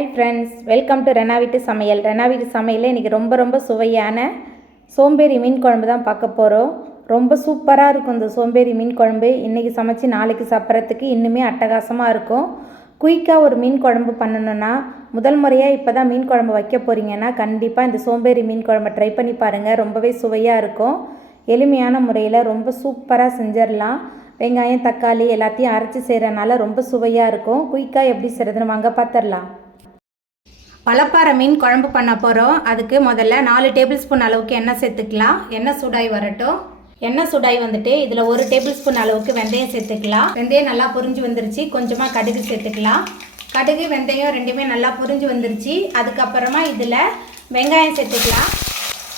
Hi friends welcome to Rena வீட்டு சமையல் ரெனா வீட்டு சமையலில் இன்றைக்கி ரொம்ப ரொம்ப சுவையான சோம்பேறி மீன் குழம்பு தான் பார்க்க போகிறோம் ரொம்ப சூப்பராக இருக்கும் இந்த சோம்பேறி மீன் குழம்பு. இன்றைக்கி சமைச்சு நாளைக்கு சாப்பிட்றதுக்கு இன்னுமே அட்டகாசமாக இருக்கும். குயிக்காக ஒரு மீன் குழம்பு பண்ணணுன்னா முதல் முறையாக இப்போ தான் மீன் குழம்பு வைக்க போகிறீங்கன்னா கண்டிப்பாக இந்த சோம்பேறி மீன் குழம்பை ட்ரை பண்ணி பாருங்கள் ரொம்பவே சுவையாக இருக்கும். எளிமையான முறையில் ரொம்ப சூப்பராக செஞ்சிடலாம். வெங்காயம் தக்காளி எல்லாத்தையும் அரைச்சி செய்கிறனால ரொம்ப சுவையாக இருக்கும். குயிக்காக எப்படி செய்கிறதுன்னு வாங்க பார்த்துடலாம் பலப்பாறை மீன் குழம்பு பண்ண போகிறோம் அதுக்கு முதல்ல நாலு டேபிள் ஸ்பூன் அளவுக்கு எண்ணெய் சேர்த்துக்கலாம். எண்ணெய் சூடாய் வரட்டும். எண்ணெய் சூடாய் வந்துட்டு இதில் ஒரு டேபிள் ஸ்பூன் அளவுக்கு வெந்தயம் சேர்த்துக்கலாம். வெந்தயம் நல்லா புரிஞ்சு வந்துருச்சு. கொஞ்சமாக கடுகு சேர்த்துக்கலாம். கடுகு வெந்தயம் ரெண்டுமே நல்லா புரிஞ்சு வந்துருச்சு. அதுக்கப்புறமா இதில் வெங்காயம் சேர்த்துக்கலாம்.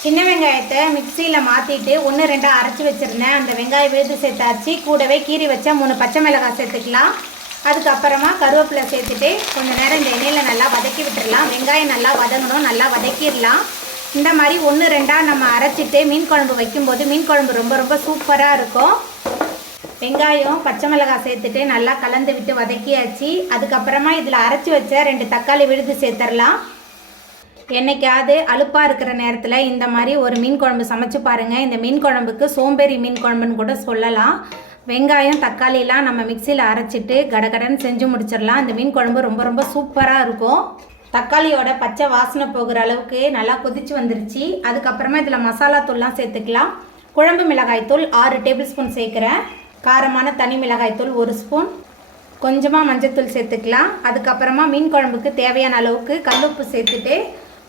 சின்ன வெங்காயத்தை மிக்சியில் மாற்றிட்டு ஒன்று ரெண்டாக அரைச்சி வச்சுருந்தேன். அந்த வெங்காயம் விழுது சேர்த்தாச்சு. கூடவே கீறி வச்சா மூணு பச்சை மிளகாய் சேர்த்துக்கலாம். அதுக்கப்புறமா கருவேப்பிலை சேர்த்துட்டு கொஞ்சம் நேரம் இந்த எண்ணெயில் நல்லா வதக்கி விட்டுடலாம் வெங்காயம் நல்லா வதங்கணும் நல்லா வதக்கிடலாம். இந்த மாதிரி ஒன்று ரெண்டாக நம்ம அரைச்சிட்டு மீன் குழம்பு வைக்கும்போது மீன் குழம்பு ரொம்ப ரொம்ப சூப்பராக இருக்கும். வெங்காயம் பச்சை மிளகாய் சேர்த்துட்டு நல்லா கலந்து விட்டு வதக்கியாச்சு. அதுக்கப்புறமா இதில் அரைச்சி வச்ச ரெண்டு தக்காளி விழுது சேர்த்துடலாம் என்னைக்காவது அலுப்பாக இருக்கிற நேரத்தில் இந்த மாதிரி ஒரு மீன் குழம்பு சமைச்சு பாருங்கள் இந்த மீன் குழம்புக்கு சோம்பேறி மீன் குழம்புன்னு கூட சொல்லலாம். வெங்காயம் தக்காளிலாம் நம்ம மிக்சியில் அரைச்சிட்டு கடகடன்னு செஞ்சு முடிச்சிடலாம். இந்த மீன் குழம்பு ரொம்ப ரொம்ப சூப்பராக இருக்கும். தக்காளியோட பச்சை வாசனை போகிற அளவுக்கு நல்லா கொதிச்சு வந்துருச்சு. அதுக்கப்புறமா இதில் மசாலா தூள்லாம் சேர்த்துக்கலாம். குழம்பு மிளகாய் தூள் ஆறு டேபிள் ஸ்பூன் சேர்க்குறேன். காரமான தனி மிளகாய் தூள் ஒரு ஸ்பூன். கொஞ்சமாக மஞ்சத்தூள் சேர்த்துக்கலாம். அதுக்கப்புறமா மீன் குழம்புக்கு தேவையான அளவுக்கு கல்லுப்பு சேர்த்துட்டு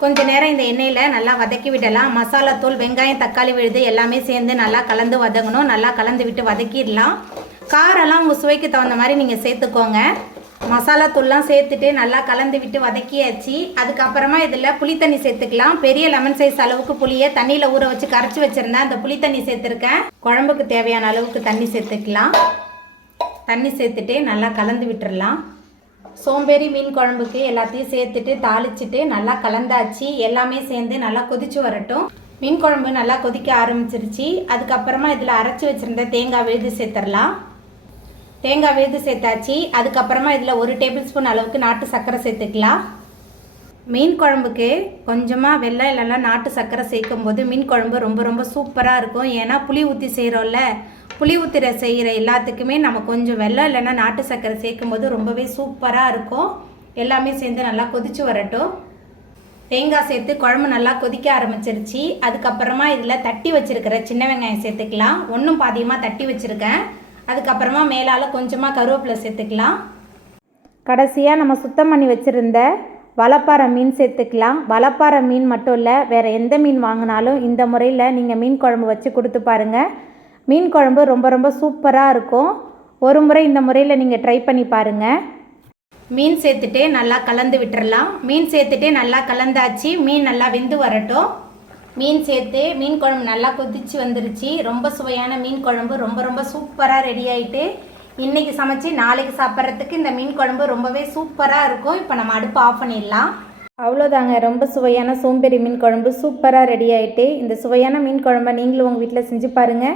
கொஞ்ச நேரம் இந்த எண்ணெயில் நல்லா வதக்கி விடலாம். மசாலா தூள் வெங்காயம் தக்காளி விழுது எல்லாமே சேர்ந்து நல்லா கலந்து வதங்கணும். நல்லா கலந்து விட்டு வதக்கிடலாம். காரெல்லாம் உங்கள் சுவைக்கு தகுந்த மாதிரி நீங்கள் சேர்த்துக்கோங்க. மசாலா தூள்லாம் சேர்த்துட்டு நல்லா கலந்து விட்டு வதக்கியாச்சு. அதுக்கப்புறமா இதில் புளி தண்ணி சேர்த்துக்கலாம். பெரிய லெமன் சைஸ் அளவுக்கு புளியை தண்ணியில் ஊற வச்சு கரைச்சி வச்சுருந்தேன் அந்த புளி தண்ணி சேர்த்துருக்கேன். குழம்புக்கு தேவையான அளவுக்கு தண்ணி சேர்த்துக்கலாம். தண்ணி சேர்த்துட்டு நல்லா கலந்து விட்டுடலாம் சோம்பேறி மீன் குழம்புக்கு எல்லாத்தையும் சேர்த்துட்டு தாளிச்சிட்டு நல்லா கலந்தாச்சு. எல்லாமே சேர்ந்து நல்லா கொதிச்சு வரட்டும். மீன் குழம்பு நல்லா கொதிக்க ஆரம்பிச்சிருச்சு. அதுக்கப்புறமா இதில் அரைச்சி வச்சுருந்த தேங்காய் விழுது சேர்த்துடலாம். தேங்காய் விழுது சேர்த்தாச்சு. அதுக்கப்புறமா இதில் ஒரு டேபிள் ஸ்பூன் அளவுக்கு நாட்டு சர்க்கரை சேர்த்துக்கலாம். மீன் குழம்புக்கு கொஞ்சமாக வெள்ளை இல்லைன்னா நாட்டு சர்க்கரை சேர்க்கும் போது மீன் குழம்பு ரொம்ப ரொம்ப சூப்பராக இருக்கும். ஏன்னா புளி ஊற்றி செய்கிறோம்ல புளி ஊத்திர செய்கிற எல்லாத்துக்குமே நம்ம கொஞ்சம் வெள்ளம் இல்லைன்னா நாட்டு சர்க்கரை சேர்க்கும் போது ரொம்பவே சூப்பராக இருக்கும். எல்லாமே சேர்ந்து நல்லா கொதிச்சு வரட்டும். தேங்காய் சேர்த்து குழம்பு நல்லா கொதிக்க ஆரம்பிச்சிருச்சு. அதுக்கப்புறமா இதில் தட்டி வச்சுருக்கிற சின்ன வெங்காயம் சேர்த்துக்கலாம். ஒன்றும் பாதியமாக தட்டி வச்சுருக்கேன். அதுக்கப்புறமா மேலால் கொஞ்சமாக கருவேப்பிலை சேர்த்துக்கலாம். கடைசியாக நம்ம சுத்தம் பண்ணி வச்சுருந்த வலப்பாறை மீன் சேர்த்துக்கலாம். வலப்பாறை மீன் மட்டும் இல்லை வேறு எந்த மீன் வாங்கினாலும் இந்த முறையில் நீங்கள் மீன் குழம்பு வச்சு கொடுத்து பாருங்கள் மீன் குழம்பு ரொம்ப ரொம்ப சூப்பராக இருக்கும். ஒரு முறை இந்த முறையில் நீங்கள் ட்ரை பண்ணி பாருங்கள் மீன் சேர்த்துட்டு நல்லா கலந்து விட்டுறலாம். மீன் சேர்த்துட்டு நல்லா கலந்தாச்சு. மீன் நல்லா வெந்து வரட்டும். மீன் சேர்த்து மீன் குழம்பு நல்லா கொதிச்சு வந்துருச்சு. ரொம்ப சுவையான மீன் குழம்பு ரொம்ப ரொம்ப சூப்பராக ரெடி ஆகிட்டு இன்றைக்கி சமைச்சு நாளைக்கு சாப்பிட்றதுக்கு இந்த மீன் குழம்பு ரொம்பவே சூப்பராக இருக்கும். இப்போ நம்ம அடுப்பு ஆஃப் பண்ணிடலாம். அவ்வளோதாங்க ரொம்ப சுவையான சோம்பேறி மீன் குழம்பு சூப்பராக ரெடி ஆகிட்டு இந்த சுவையான மீன் குழம்பை நீங்களும் உங்கள் வீட்டில் செஞ்சு பாருங்கள்